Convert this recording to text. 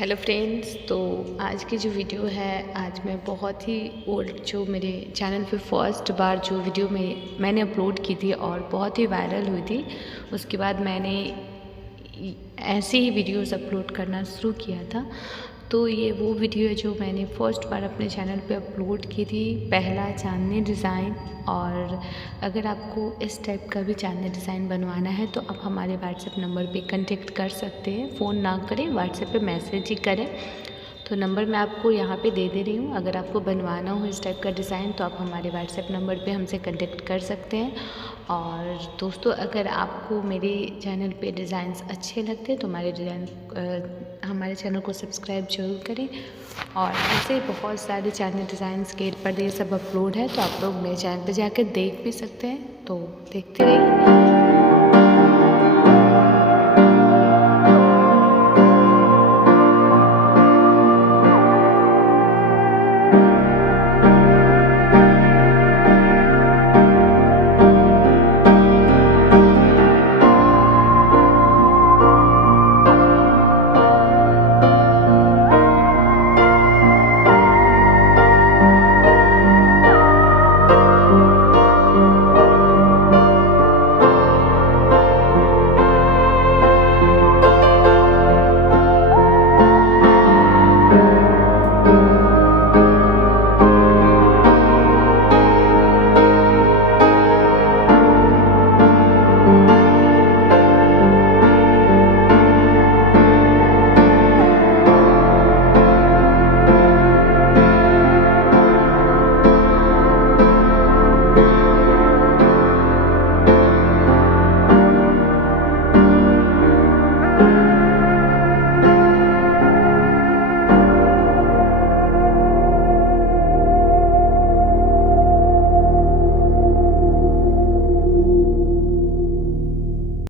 Hello friends, तो आज की जो वीडियो है, आज मैं बहुत ही ओल्ड जो मेरे चैनल पे फर्स्ट बार जो वीडियो मैंने अपलोड की थी और बहुत ही वायरल हुई थी। उसके बाद मैंने ऐसे ही वीडियोस अपलोड करना शुरू किया था। तो ये वो वीडियो है जो मैंने फर्स्ट बार अपने चैनल पे अपलोड की थी, पहला चांदनी डिज़ाइन। और अगर आपको इस टाइप का भी चांदनी डिज़ाइन बनवाना है तो आप हमारे व्हाट्सएप नंबर पे कांटेक्ट कर सकते हैं। फ़ोन ना करें, व्हाट्सएप पे मैसेज ही करें। तो नंबर मैं आपको यहाँ पे दे रही हूँ। अगर आपको बनवाना हो इस टाइप का डिज़ाइन तो आप हमारे व्हाट्सएप नंबर पे हमसे कांटेक्ट कर सकते हैं। और दोस्तों, अगर आपको मेरे चैनल पे डिज़ाइंस अच्छे लगते हैं तो हमारे चैनल को सब्सक्राइब जरूर करें। और ऐसे बहुत सारे चैनल डिज़ाइंस के पर्दे सब अपलोड है, तो आप लोग मेरे चैनल पे जाकर देख भी सकते हैं। तो देखते रहिए।